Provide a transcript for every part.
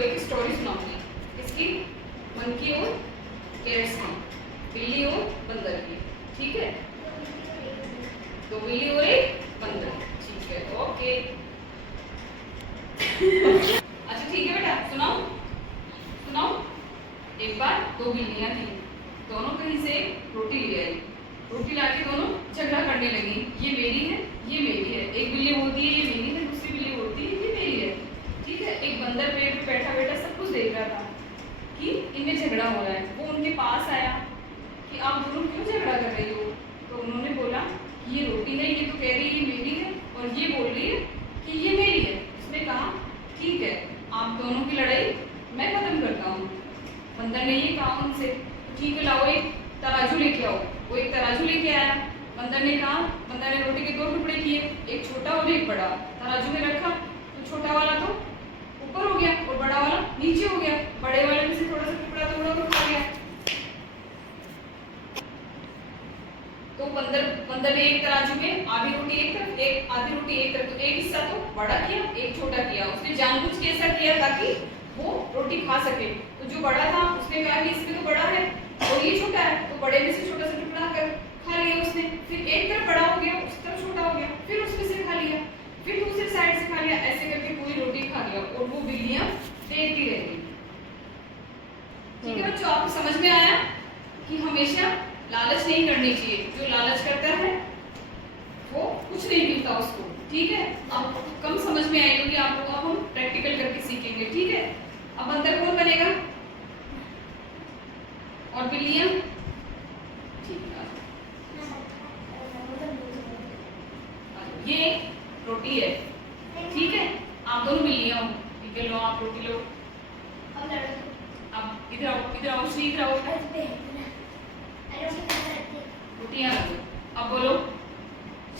आपको एक स्टोरी सुनाऊंगी। इसकी मंकी और कैट्स की, बिल्ली और बंदर की। ठीक है, दो बिल्ली और एक बंदर। ठीक है, ओके। अच्छा ठीक है बेटा, सुनाओ सुनाओ। एक बार दो बिल्लियां थी, दोनों कहीं से रोटी ले आई। रोटी लाके दोनों झगड़ा करने लगी, ये मेरी है ये मेरी है। एक बिल्ली बोलती है ये मेरी है, दूसरी बिल्ली बोलती है ये मेरी है। ठीक है, एक बंदर पेड़ पे बैठा बैठा सब कुछ देख रहा था कि इनमें झगड़ा हो रहा है। वो उनके पास आया कि आप दोनों क्यों झगड़ा कर रही हो। तो उन्होंने बोला कि ये रोटी है, ये तो कह रही है ये मेरी है, और ये बोल रही है कि ये मेरी है। उसने कहा ठीक है, आप दोनों की लड़ाई मैं खत्म करता हूँ। बंदर ने ये कहा उनसे, ठीक है लाओ एक तराजू लेके आओ। वो एक तराजू लेके आया। बंदर ने कहा, बंदर ने रोटी के दो टुकड़े किए, एक छोटा और एक बड़ा। तराजू में रखा तो छोटा वाला तो ऊपर हो गया और बड़ा वाला नीचे हो गया। बड़े वाले में से थोड़ा सा टुकड़ा थोड़ा और खा गया। तो बंदर ने एक तराजू में आधी रोटी एक तरफ, एक आधी रोटी एक तरफ, तो एक हिस्सा तो बड़ा किया एक छोटा किया। उसने जानबूझ के ऐसा किया ताकि वो रोटी खा सके। तो जो बड़ा था उसने कहा कि इसमें तो बड़ा है और ये छोटा है, तो बड़े में से छोटा सा टुकड़ा कर खा लिया उसने। फिर एक तरफ बड़ा हो गया, उस तरफ छोटा हो गया, फिर उसमें से खा लिया, फिर दूसरी साइड से खा लिया। ऐसे करके पूरी रोटी खा लिया और वो बिल्लियां देखती रह गई। ठीक है बच्चों, आपको समझ में आया कि हमेशा लालच नहीं करनी चाहिए। जो लालच करता है वो कुछ नहीं मिलता उसको। ठीक है, अब कम समझ में आई होगी आप लोगों को, हम प्रैक्टिकल करके सीखेंगे। ठीक है, अब बंदर कौन बनेगा और बिल्लियां? ठीक है, ये रोटी है। ठीक है, आप दोनों बिल्लियां हो। ठीक है, लो आप रोटी लो। अब इधर आओ, इधर आओ श्री, इधर आओ। रोटियां रखो। अब बोलो,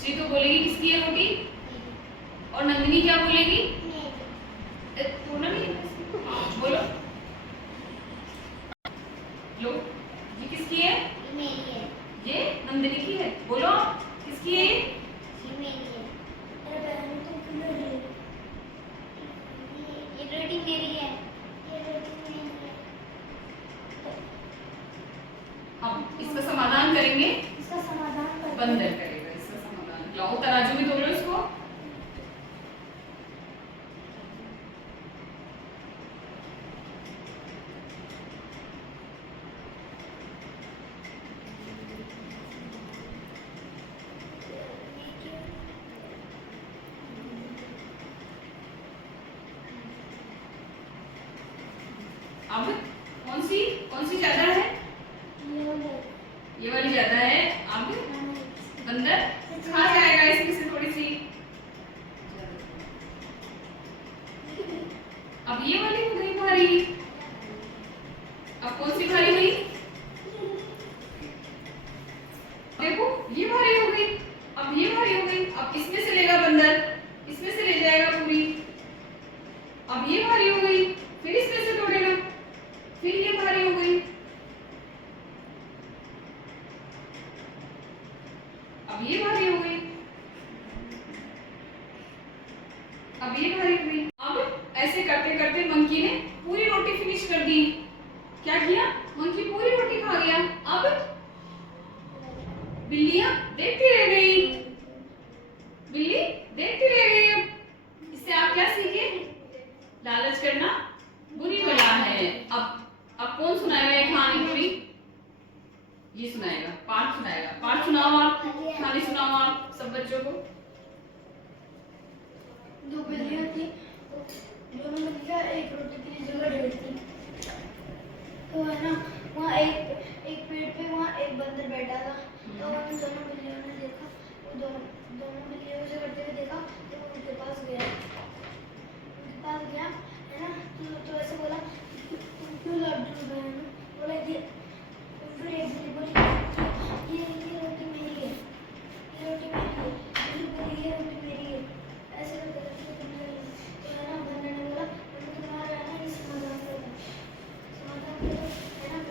श्री तो बोलेगी किसकी है रोटी, और नंदिनी क्या बोलेगी? पूनम बोलो, लो ये किसकी है? मेरी है। ये नंदिनी की है। बोलो किसकी है? ये मेरी है। अरे बहन तुम क्यों लड़ रही हो? ये रोटी मेरी है। ये रोटी मेरी है। अब इसका समाधान करेंगे। इसका समाधान बंदर करेगा इसका समाधान। लाओ तराजू में तोलो इसको। अब कौन सी ज्यादा है? ये वाली ज्यादा है। अब बंदर खा जाएगा इसमें से थोड़ी सी। अब ये वाली हो गई भारी। अब कौन सी भारी हुई? देखो ये भारी हो गई, अब ये भारी हो गई। अब इसमें से लेगा बंदर, इसमें से ले जाएगा पूरी। अब ये भारी हो गई, फिर इसमें से तोड़ेगा, फिर ये भारी हो गई। अब ये भारी हो गई, अब ये भारी हो गई। अब ऐसे करते करते मंकी ने पूरी रोटी फिनिश कर दी। क्या किया? मंकी पूरी रोटी खा गया। अब बिल्लियां देखती रह गई। बिल्ली देखती रह गई। इससे आप क्या सीखे? लालच करना बुरी बला है। अब कौन सुनाएगा ये कहानी पूरी? ये सुनाएगा, पाठ सुनाएगा। पाठ सुनाओ आप, कहानी सुनाओ आप सब बच्चों को। दो बिल्लियां थी, दोनों बिल्लियां एक रोटी के लिए जगह ढूंढती। तो है ना, वहाँ एक पेड़ पे वहाँ एक बंदर बैठा था। तो उन दोनों बिल्लियों ने देखा, वो दोनों बिल्लियों से करते हुए देखा, तो वो उनके पास गया है ना। तो ऐसे बोला तुम क्यों लड़ रही हो बहन? बोला ये फिर एक बिल्ली बोली ये रोटी मेरी है, ये रोटी मेरी है। बिल्ली बोली ये रोटी मेरी है। ऐसे करते करते तुमने तो है ना, बंदर ने बोला तुम्हारा है ना, ये समाधान करो, है ना।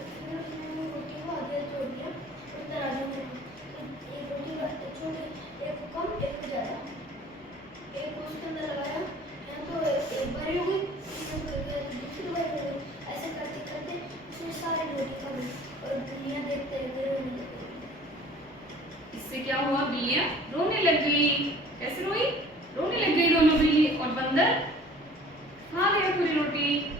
क्या हुआ, बिल्लियां रोने लग गई। कैसे रोई, रोने लग गई दोनों बिल्ली, और बंदर खा गया पूरी रोटी।